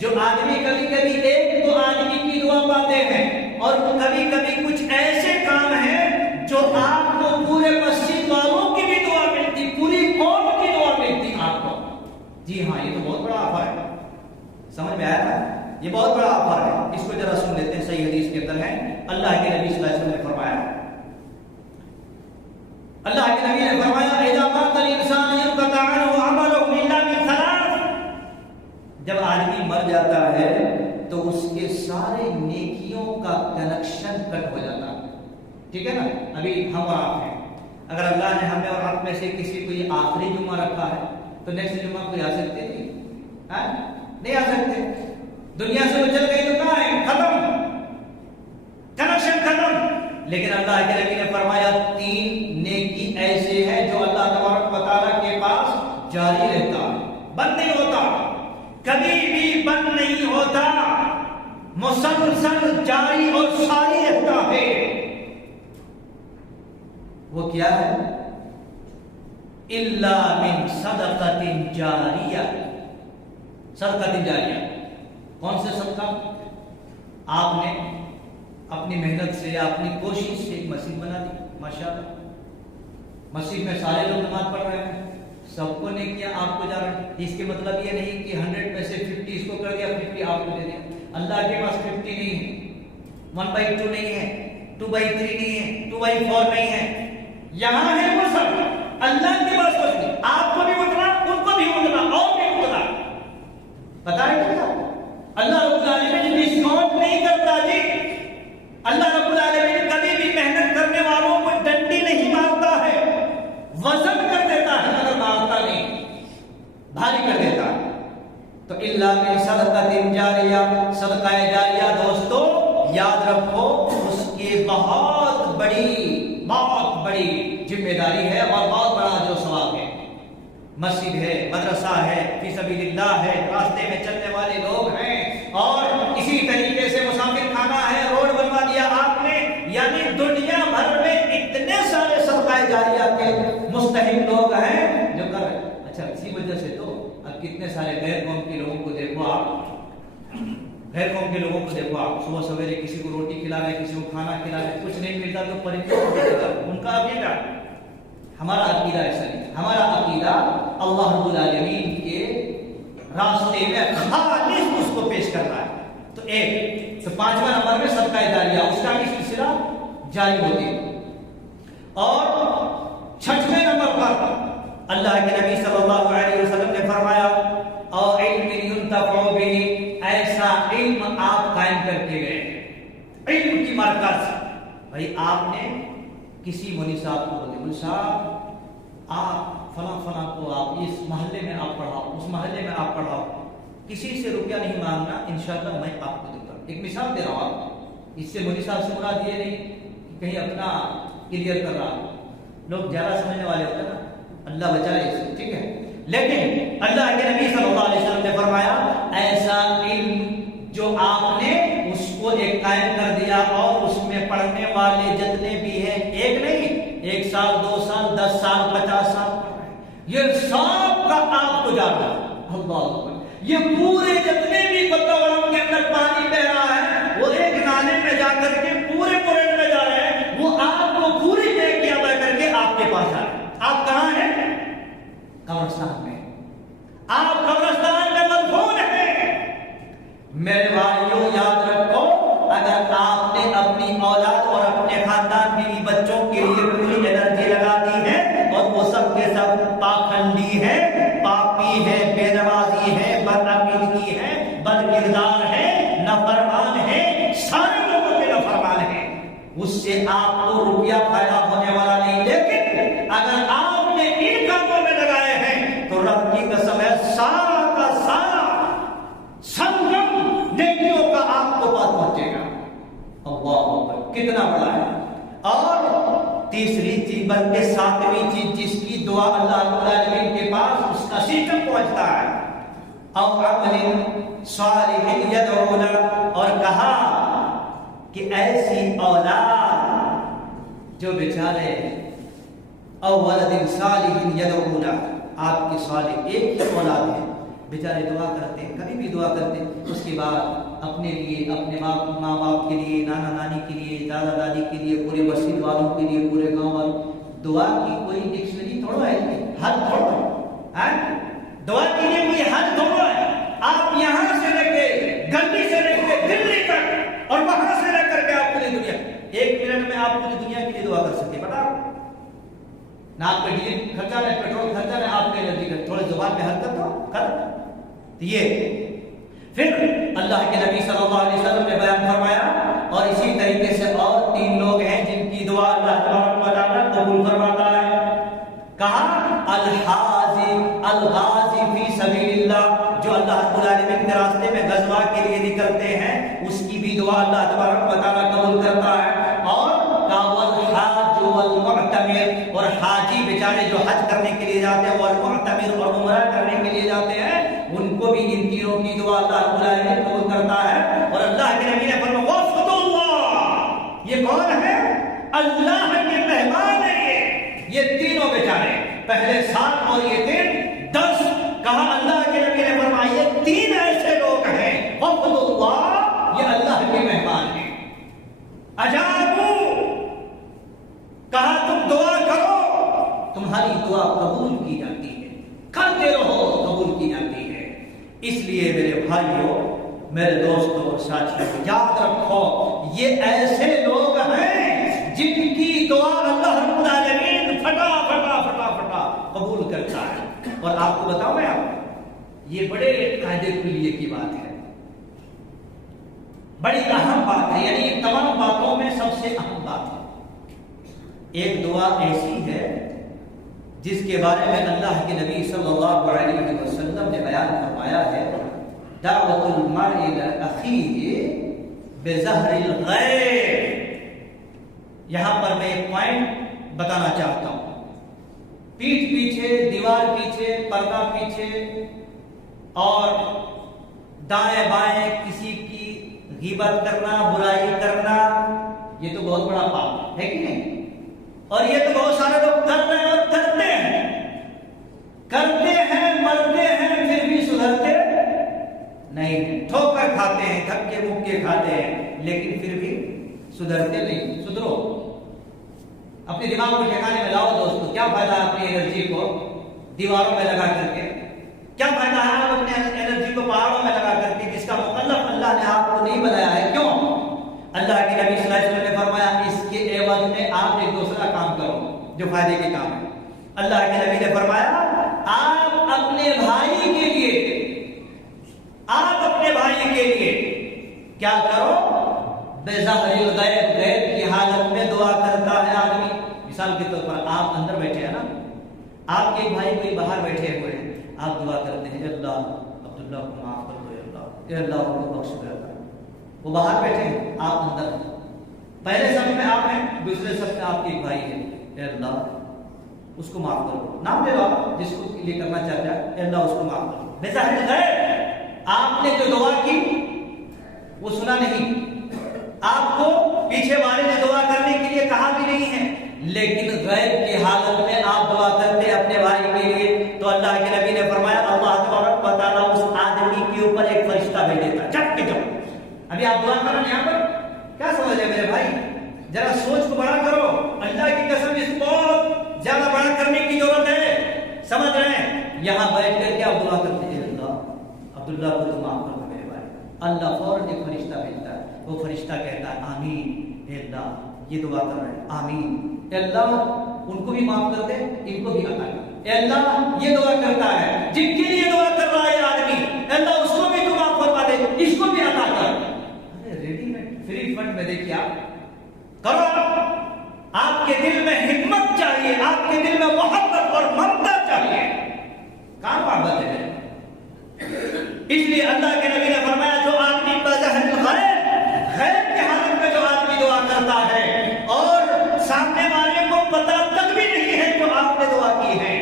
جو آدمی کبھی کبھی ایک دو آدمی کی دعا پاتے ہیں، اور کبھی کبھی کچھ ایسے کام ہیں جو آپ کو پورے مسجد والوں کی بھی دعا ملتی، پوری قوم کی دعا ملتی آپ کو. جی ہاں، یہ تو بہت بڑا آفر ہے. سمجھ میں آیا نا؟ یہ بہت بڑا آفر ہے. اس کو ذرا سن لیتے ہیں. صحیح حدیث کے اندر ہے اللہ کے نبی صلی اللہ علیہ وسلم نے فرمایا، اللہ کے نبی نے فرمایا اذا مات الانسان ينقطع عنه عمله الا من 3. جب آدمی مر جاتا ہے تو اس کے سارے نیکیوں کا کنیکشن کٹ ہو جاتا ہے. ٹھیک ہے نا؟ ابھی ہم اور آپ ہیں، اگر اللہ نے ہمیں اور آپ میں سے کسی کو یہ آخری جمعہ رکھا ہے تو نیکسٹ جمعہ کوئی آ سکتے تھے؟ نہیں آ سکتے. دنیا سے وہ چل گئی تو کہاں ہے؟ ختم، کنیکشن ختم. لیکن اللہ کے نبی نے فرمایا 3 نیکی ایسے ہیں جو اللہ تبارک و تعالیٰ کے پاس جاری رہتا، بند نہیں ہوتا، کبھی بھی بند نہیں ہوتا، مسلسل جاری اور ساری رہتا ہے. وہ کیا ہے؟ الا من صدقۃ جاریہ. صدقۃ جاریہ کون سے صدقہ؟ آپ نے اپنی محنت سے، اپنی کوشش سے ایک مسجد بنا دی، ماشاءاللہ مسجد میں سارے لوگ نماز پڑھ رہے ہیں، سب کو نہیں کیا، آپ کو جا رہا ہے۔ اس کے مطلب یہ نہیں کہ 100 میں سے 50 اس کو کر دیا، 50 آپ کو دے دیا۔ اللہ کے پاس 50 نہیں ہے، 1/2 نہیں ہے، 2/3 نہیں ہے، 2/4 نہیں ہے، یہاں ہے وہ سب اللہ کے پاس کچھ نہیں۔ آپ کو بھی اتنا، ان کو بھی اتنا، اور بھی اتنا۔ پتا ہے کیا اللہ رب العالمین ڈسکاؤنٹ نہیں کرتا جی۔ اللہ رب العالمین کبھی بھی محنت کرنے والوں کو ڈنڈی نہیں مارتا ہے، وزن کر دیتا ہے، مگر مارتا نہیں، بھاری کر دیتا ہے۔ تو الا من صدقۃ جاریہ، صدقہ جاریہ دوستو یاد رکھو اس کی بہت بڑی ذمہ داری ہے اور بہت بڑا جو ثواب ہے۔ مسجد ہے، مدرسہ ہے، فی سبیل اللہ ہے، راستے میں چلنے والے لوگ ہیں، اور اسی طریقے سے مسافر خانہ ہے، روڈ بنوا دیا آپ نے، یعنی دنیا بھر میں اتنے سارے صدقہ جاریہ کے مستحق لوگ ہیں جو کر۔ اچھا اسی وجہ سے تو اب کتنے سارے غیر قوم کے لوگوں کو دیکھو آپ، غیر قوم کے لوگوں کو دیکھو آپ، صبح سویرے کسی کو روٹی کھلا رہے، کسی کو کھانا کھلا رہے، کچھ نہیں ملتا تو پرندوں کو دے دیتا۔ ان کا عقیدہ، ہمارا عقیدہ ایسا نہیں۔ ہمارا عقیدہ اللہ رب العالمین کے راستے میں خالص اس کو پیش کر رہا ہے۔ تو ایک تو 5واں نمبر میں صدقہ جاریہ، اس کا بھی سلسلہ جاری ہوتی ہے۔ اور 6ویں نمبر پر اللہ کے نبی صلی اللہ علیہ وسلم نے فرمایا اور علم ينتفع به، ایسا علم آپ قائم کر کے گئے، علم کی مرکز۔ بھائی آپ نے کسی مولوی صاحب کو بولے، مولوی صاحب آپ فلاں کو آپ اس محلے میں آپ پڑھاؤ، اس محلے میں آپ پڑھاؤ، کسی سے روپیہ نہیں مانگنا، انشاءاللہ میں آپ کو دوں گا۔ ایک مثال دے رہا ہوں آپ، اس سے مولوی صاحب سے مراد یہ نہیں کہ کہیں اپنا کلیئر کر رہا، لوگ زیادہ سمجھنے والے ہوتے ہیں نا، اللہ بچائے اس سے، ٹھیک ہے۔ لیکن اللہ کے نبی صلی اللہ علیہ وسلم نے فرمایا ایسا علم جو آپ نے اس کو ایک قائم کر دیا اور اس میں پڑھنے والے جتنے بھی ہیں، ایک نہیں، 1 سال 2 سال 10 سال 50 سال، یہ سب کا آپ کو جانا ہے۔ اللہ، یہ پورے جتنے بھی واتاورن کے اندر پانی بہ رہا ہے، وہ ایک نالے میں جا کر کے پورے پورے میں جا رہے ہیں، وہ آپ کو پوری نیک کیا ادا کر کے آپ کے پاس آئے۔ آپ کہاں ہیں؟ قبرستان میں۔ آپ قبرستان میں مدفون ہیں۔ میرے بھائیوں یاد رکھو، اگر آپ نے اپنی اولاد اور اپنے خاندان بیوی بچوں کے لیے پوری انرجی لگا دی ہے اور وہ سب کے سب پاکھنڈی ہے، پاپی ہے، بے نمازی ہے، بدعقیدگی ہے، بد کردار ہے، نافرمان ہے، سارے لوگوں کے نافرمان ہیں، اس سے آپ کو روپیہ فائدہ ہونے والا نہیں۔ لیکن اگر آپ نے ان کاموں میں لگائے ہیں تو رب کی قسم ہے سارا کا سارا سنگم نیکیوں کا آپ کو پاس پہنچے گا۔ اللہ اکبر، کتنا بڑا ہے۔ اور تیسری چیز بلکہ 7ویں چیز جس کی دعا اللہ رب العالمین کے پاس اس کا سسٹم پہنچتا ہے، او عمل صالح یدعو لہ، اور کہا کہ ایسی اولاد جو بیچارے او ولد صالح یدعو لہ، آپ کی صالح ایک ہی اولاد ہے، بیچارے دعا کرتے ہیں، کبھی بھی دعا کرتے ہیں، اس کے بعد اپنے لیے، اپنے ماں باپ کے لیے، نانا نانی کے لیے، دادا دادی کے لیے، پورے بستی والوں کے لیے، پورے گاؤں والوں، دعا کی کوئی ڈکشنری تھوڑا ہے، حد تھوڑا ہے، دعا کے لیے کوئی حد تھوڑا ہے۔ آپ یہاں سے لے کے گلی سے لے کے دلی تک اور وہاں سے لے کر کے آپ پوری دنیا، 1 منٹ میں آپ پوری دنیا کے لیے دعا کر سکتے، پتا نہ آپ کا ڈیزل خرچہ ہے، پیٹرول خرچہ ہے، آپ کے انرجی کا تھوڑے زبان میں حرکت تو کر۔ یہ پھر اللہ کے نبی صلی اللہ علیہ وسلم نے بیان فرمایا، اور اسی طریقے سے اور 3 لوگ ہیں جن کی دعا اللہ تبارک و تعالیٰ قبول فرماتا ہے۔ کہا الغازی فی سبیل اللہ، جو اللہ رب العالمین کے راستے میں غزوہ کے لیے نکلتے ہیں، اس کی بھی دعا اللہ تبارک و تعالیٰ قبول کرتا ہے۔ اور والحاج والمعتمر، اور حاجی بیچارے جو حج کرنے کے لیے جاتے ہیں، والمعتمر اور عمرہ کرنے کے لیے جاتے ہیں، ان کو بھی ان تینوں کی دعا اللہ رب العالمین قبول کرتا ہے۔ اور اللہ کے نبی نے فرمایا وفد اللہ، یہ کون ہے؟ اللہ کے مہمان ہیں یہ تینوں بیچارے، پہلے 7 اور یہ 3 10۔ کہا اللہ کے نبی نے فرمایا یہ 3 ایسے لوگ ہیں وفد اللہ، یہ اللہ کے مہمان ہیں۔ اجابو، کہا تم دعا کرو، تمہاری دعا قبول کی جاتی ہے۔ بھائیوں، میرے دوستوں اور ساتھیوں، یاد رکھو یہ ایسے لوگ ہیں جن کی دعا اللہ رب العالمین پھٹا پھٹا پھٹا پھٹا قبول کرتا ہے۔ اور آپ کو بتاؤں میں، آپ یہ بڑے قاعدے کلیے کی بات ہے، بڑی اہم بات ہے، یعنی تمام باتوں میں سب سے اہم بات ہے۔ ایک دعا ایسی ہے جس کے بارے میں اللہ کے نبی صلی اللہ علیہ وسلم نے بیان فرمایا ہے، دعوت المرء لاخیہ بظہر الغیب۔ یہاں پر میں ایک پوائنٹ بتانا چاہتا ہوں، پیٹھ پیچھے، دیوار پیچھے، پردہ پیچھے اور دائیں بائیں کسی کی غیبت کرنا، برائی کرنا، یہ تو بہت بڑا پاپ ہے کہ نہیں؟ اور یہ تو بہت سارے لوگ کر رہے ہیں اور کرتے ہیں، مرتے ہیں، پھر بھی سدھرتے نہیں، ٹھوکر کھاتے ہیں، دھکے مکے کھاتے ہیں، لیکن پھر بھی سدھرتے نہیں۔ سدھرو، اپنے دماغ کو ٹھکانے میں لاؤ دوستو۔ کیا فائدہ ہے اپنی انرجی کو دیواروں میں لگا کر کے؟ کیا فائدہ ہے اپنے انرجی کو پہاڑوں میں لگا کر کے، جس کا مکلف اللہ نے آپ کو نہیں بنایا ہے؟ کیوں؟ اللہ کے نبی صلی اللہ علیہ وسلم نے فرمایا اس کے عوض میں آپ ایک دوسرا کام کرو جو فائدے کے کام ہے۔ اللہ کے نبی نے فرمایا آپ اپنے بھائی کے لیے کیا کرو؟ بظاہر الغیب، غیب کی حالت میں دعا کرتا ہے آدمی۔ مثال کے طور پر آپ اندر بیٹھے ہیں نا، آپ کے بھائی کوئی باہر بیٹھے ہوئے ہیں، آپ دعا کرتے ہیں اللہ عبداللہ کو معاف کر دو، اللہ کو بخش دے۔ وہ باہر بیٹھے ہیں، آپ اندر ہیں، پہلے صف میں آپ ہیں، دوسرے صف میں آپ کے بھائی ہیں، اے اللہ اس کو معاف کرو، نام لے لو آپ جس کو لیے کرنا چاہتا ہے، اے اللہ اس کو معاف کرو۔ بظاہر الغیب آپ نے جو دعا کی وہ سنا نہیں، آپ کو پیچھے والے نے دعا کرنے کے لیے کہا بھی نہیں ہے، لیکن غیب کی حالت میں آپ دعا کرتے اپنے بھائی کے لیے، تو اللہ کے نبی نے فرمایا اللہ تبارک و تعالیٰ اس آدمی کے اوپر ایک فرشتہ بھیج دیتا، جٹ کے جب۔ ابھی آپ دعا کر رہے ہیں یہاں پر، کیا سمجھ رہے میرے بھائی؟ ذرا سوچ کو بڑا کرو، اللہ کی قسم اس کو بہت زیادہ بڑا کرنے کی ضرورت ہے، سمجھ رہے ہیں؟ یہاں بیٹھ کر کے آپ دعا کرتے ہیں اللہ عبداللہ کو تو معاف کر دو میرے بھائی، اللہ فوراً ایک فرشتہ بھیجتا ہے، وہ فرشتہ کہتا ہے آمین، اے اللہ یہ دعا کر رہے ہیں، آمین، اے اللہ ان کو بھی معاف کر دے، ان کو بھی عطا کر، اے اللہ یہ دعا کرتا ہے جن کے لیے دعا کر رہا ہے آدمی، اے اللہ اس کو بھی تو معاف فرما دے، اس کو بھی عطا کر۔ ریڈی میڈ فری فنڈ میں دیکھیے آپ کرو، آپ کے دل میں ہمت چاہیے، آپ کے دل میں محبت اور ممتا چاہیے، کہاں محبت ہے؟ اس لیے اللہ کے نبی نے فرمایا جو آدمی بظاہر الغیب، غیب کی حالت میں جو آدمی دعا کرتا ہے اور سامنے والے کو پتہ تک بھی نہیں ہے جو آپ نے دعا کی ہے،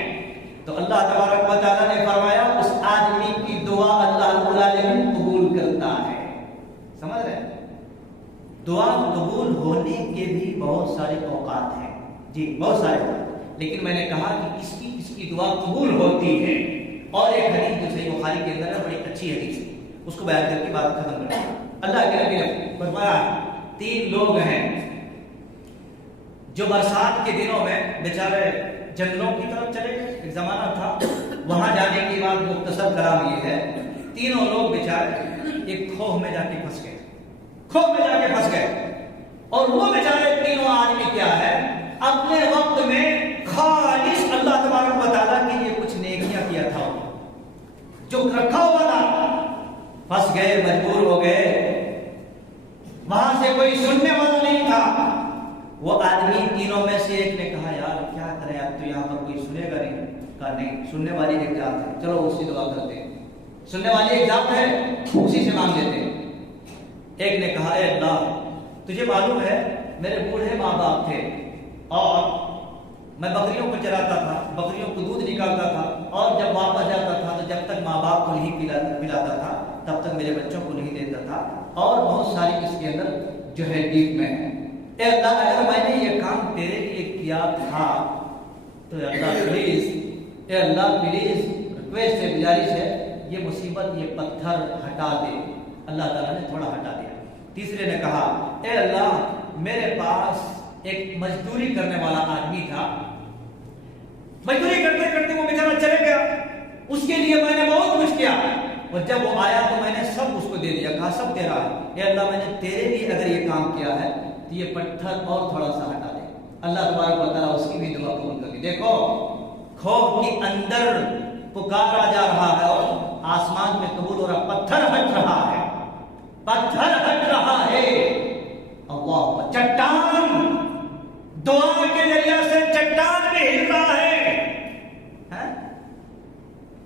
تو اللہ تبارک و تعالیٰ نے فرمایا اس آدمی کی دعا اللہ رب العالمین قبول کرتا ہے۔ سمجھ رہے ہیں؟ دعا قبول ہونے کے بھی بہت سارے اوقات ہیں، جی بہت سارے اوقات، لیکن میں نے کہا کہ اس کی دعا قبول ہوتی ہے۔ اور ایک حدیث جو صحیح بخاری کے اندر ہے، بڑی اچھی حدیث ہے، اس کو بیان کر کے بات ختم کرتے ہیں۔ اللہ کے نبی نے فرمایا 3 لوگ ہیں جو برسات کے دنوں میں بیچارے جنگلوں کی طرف چلے گئے، ایک زمانہ تھا، وہاں جانے کے بعد مختصر کلام یہ ہے، تینوں لوگ بیچارے ایک کھوہ میں جا کے پھنس گئے، کھوہ میں جا کے پھنس گئے، اور وہ بیچارے تینوں آدمی کیا ہے، اپنے وقت میں خالص اللہ تبارک و تعالیٰ کے لیے کچھ نیکیاں کیا تھا، جو رکھا ہوا تھا، پھنس گئے، مجبور ہو گئے، وہاں سے کوئی سننے والا نہیں تھا۔ وہ آدمی تینوں میں سے ایک نے کہا یار کیا کریں، اب تو یہاں پر کوئی سنے گا نہیں، کہا نہیں، سننے والی ایک ذات ہے، چلو اس سے دعا کرتے ہیں، سننے والی ایک ذات ہے اسی سے مانگ لیتے ہیں۔ ایک نے کہا اے اللہ تجھے معلوم ہے میرے بوڑھے ماں باپ تھے اور میں بکریوں کو چراتا تھا، بکریوں کو دودھ نکالتا تھا، اور جب واپس جاتا تھا تو جب تک ماں باپ کو نہیں پلاتا تھا تب تک میرے بچوں کو نہیں دیتا تھا، اور بہت ساری اس کے اندر جو ہے ڈیپ میں ہے۔ اے اللہ اگر میں نے یہ کام تیرے لیے کیا تھا تو اے اللہ پلیز، اے اللہ پلیز، ریکویسٹ ہے، گزارش ہے، یہ مصیبت، یہ پتھر ہٹا دے۔ اللہ تعالیٰ نے تھوڑا ہٹا دیا۔ تیسرے نے کہا اے اللہ میرے پاس ایک مزدوری کرنے والا آدمی تھا، مزدوری کرتے کرتے وہ بیچارہ چلے گیا، اس کے لیے میں نے بہت کچھ کیا، اور جب وہ آیا تو میں نے سب اس کو دے دیا، کہا سب تیرا ہے، اے اللہ میں نے تیرے لیے اگر یہ کام کیا ہے تو یہ پتھر اور تھوڑا سا ہٹا دے۔ اللہ تبارک و تعالیٰ اس کی بھی دعا قبول کر لی۔ دیکھو خوف کے اندر پکارا جا رہا ہے اور آسمان میں قبول ہو رہا، پتھر ہٹ رہا ہے، پتھر ہٹ رہا ہے۔ اللہ، چٹان دعا کے ذریعے سے چٹان بھی ہل رہا ہے۔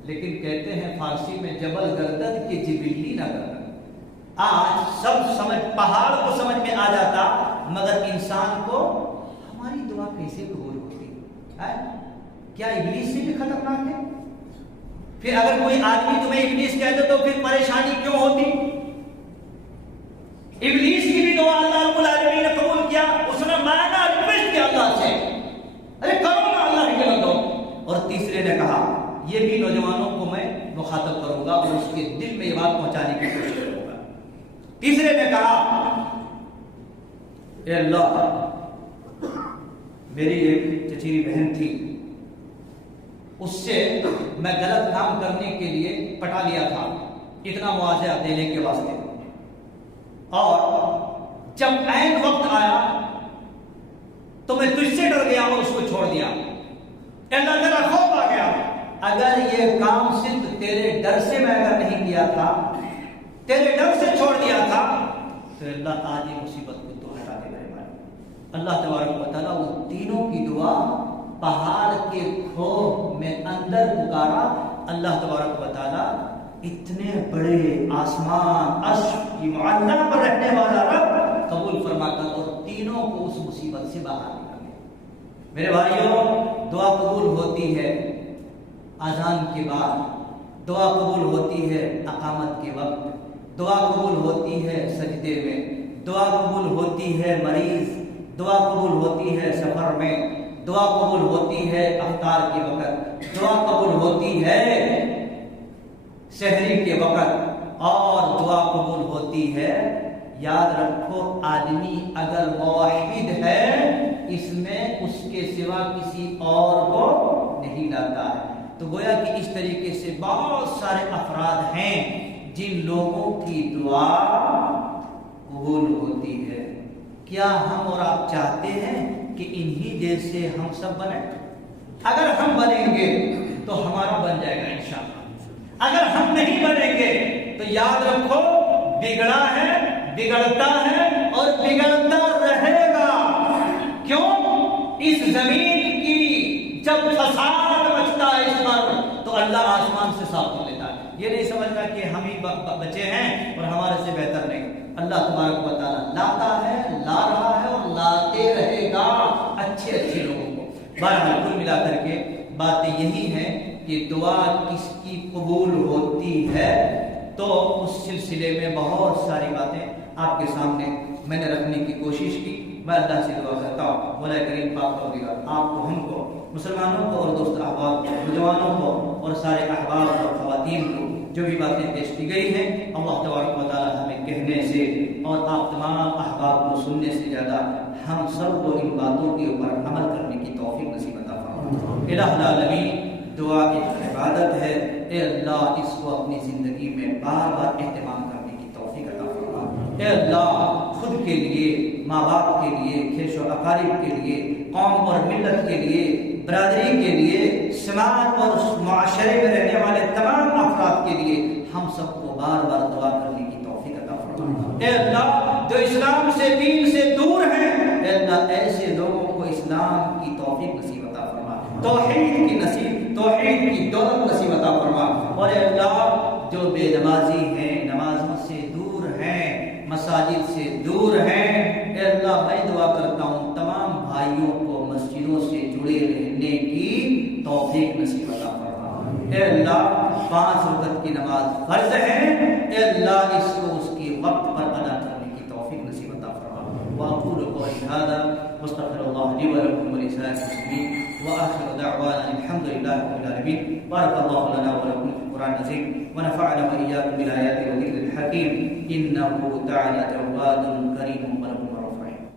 لیکن کہتے ہیں فارسی میں جبل گردد کی جبلی نہ گردد۔ آج سب سمجھ، پہاڑ کو سمجھ میں آ جاتا، مگر انسان کو ہماری دعا کیسے قبول ہوتی ہے؟ کیا ابلیس سے بھی خطرناک ہے؟ پھر اگر کوئی آدمی تمہیں ابلیس کہتے تو پھر پریشانی کیوں ہوتی؟ ابلیس کی بھی دعا اللہ رب العالمین نے قبول کیا، اس نے مانگا، ریکویسٹ کیا اللہ سے، ارے کرو نا اللہ کے بندو۔ اور تیسرے نے کہا یہ بھی نوجوانوں کو میں مخاطب کروں گا اور اس کے دل میں یہ بات پہنچانے کی کوشش کروں گا۔ تیسرے نے کہا اے اللہ، میری ایک چچیری بہن تھی، اس سے میں غلط کام کرنے کے لیے پٹا لیا تھا اتنا معاوضہ دینے کے واسطے، اور جب عین وقت آیا تو میں تجھ سے ڈر گیا اور اس کو چھوڑ دیا۔ اللہ تیرا خوف آ گیا، اگر یہ کام صرف تیرے ڈر سے میں اگر نہیں کیا تھا، تیرے ڈر سے چھوڑ دیا تھا، تو اللہ آج یہ مصیبت کو تو ہٹا دے میرے بھائی۔ اللہ تبارک و تعالیٰ وہ تینوں کی دعا پہاڑ کے خوف میں اندر پکارا، اللہ تبارک و تعالیٰ اتنے بڑے آسمان عرش کی معلیٰ پر رہنے والا رب قبول فرما کر اور تینوں کو اس مصیبت سے باہر نکال دیا۔ میرے بھائیوں، دعا قبول ہوتی ہے اذان کے بعد، دعا قبول ہوتی ہے اقامت کے وقت، دعا قبول ہوتی ہے سجدے میں، دعا قبول ہوتی ہے مریض، دعا قبول ہوتی ہے سفر میں، دعا قبول ہوتی ہے افطار کے وقت، دعا قبول ہوتی ہے سحری کے وقت، اور دعا قبول ہوتی ہے، یاد رکھو آدمی اگر موحد ہے اس میں اس کے سوا کسی اور کو نہیں لاتا ہے۔ تو گویا کہ اس طریقے سے بہت سارے افراد ہیں جن لوگوں کی دعا قبول ہوتی ہے۔ کیا ہم اور آپ چاہتے ہیں کہ انہی جیسے ہم سب بنیں؟ اگر ہم بنیں گے تو ہمارا بن جائے گا انشاءاللہ، اگر ہم نہیں بنیں گے تو یاد رکھو بگڑا ہے، بگڑتا ہے اور بگڑتا رہے گا۔ کیوں؟ اس زمین کی جب فساد مچتا ہے اس پر تو اللہ آسمان سے صاف کر لیتا ہے۔ یہ نہیں سمجھنا کہ ہم ہی بچے ہیں اور ہمارے سے بہتر نہیں، اللہ تبارک و تعالیٰ لاتا ہے، لا رہا ہے اور لاتے رہے گا اچھے لوگوں کو۔ بہرحال کل ملا کر کے باتیں یہی ہیں کہ دعا کس کی قبول ہوتی ہے، تو اس سلسلے میں بہت ساری باتیں آپ کے سامنے میں نے رکھنے کی کوشش کی۔ میں اللہ سے دعا کرتا ہوں مولا کریم پاک پروردگار آپ کو، ہم کو، مسلمانوں کو اور دوست احباب کو، نوجوانوں کو اور سارے احباب اور خواتین کو جو بھی باتیں پیش کی گئی ہیں، اللہ تبارک و تعالی ہمیں کہنے سے اور آپ تمام احباب کو سننے سے زیادہ ہم سب کو ان باتوں کے اوپر عمل کرنے کی توفیق نصیب عطا فرمائے۔ الہ العالمین، دعا ایک عبادت ہے، اے اللہ اس کو اپنی زندگی میں بار بار اہتمام کرنے کی توفیق عطا فرما۔ اے اللہ خود کے لیے، ماں باپ کے لیے، کھیش و اقارب کے لیے، قوم اور ملت کے لیے، برادری کے لیے، سماج اور معاشرے میں رہنے والے تمام افراد کے لیے ہم سب کو بار بار دعا کرنے کی توفیق عطا فرما۔ اے اللہ جو اسلام سے، دین سے دور ہیں، اے اللہ ایسے لوگوں کو اسلام کی توفیق نصیب عطا فرما، توحید کی نصیب، توحید کی دولت نصیب عطا فرما۔ اور اے اللہ جو بے نمازی ہیں، نمازوں سے دور ہیں، مساجد سے دور ہیں، اے اللہ میں دعا کرتا ہوں تمام بھائیوں کو مسجدوں سے جڑے رہنے کی توفیق نصیب عطا فرما۔ اے اللہ 5 وقت کی نماز فرض ہے، اے اللہ اس کو اس کے وقت پر ادا کرنے کی توفیق نصیب عطا فرما۔ واقول قولی ھذا واستغفر اللہ لی ولکم ولسائر المسلمین وآخر دعوانا الحمد لله رب العالمين۔ بارك الله لنا ولكم في القرآن العظيم ونفعنا وإياكم بالآيات والذكر الحكيم، إنه تعالى جواد كريم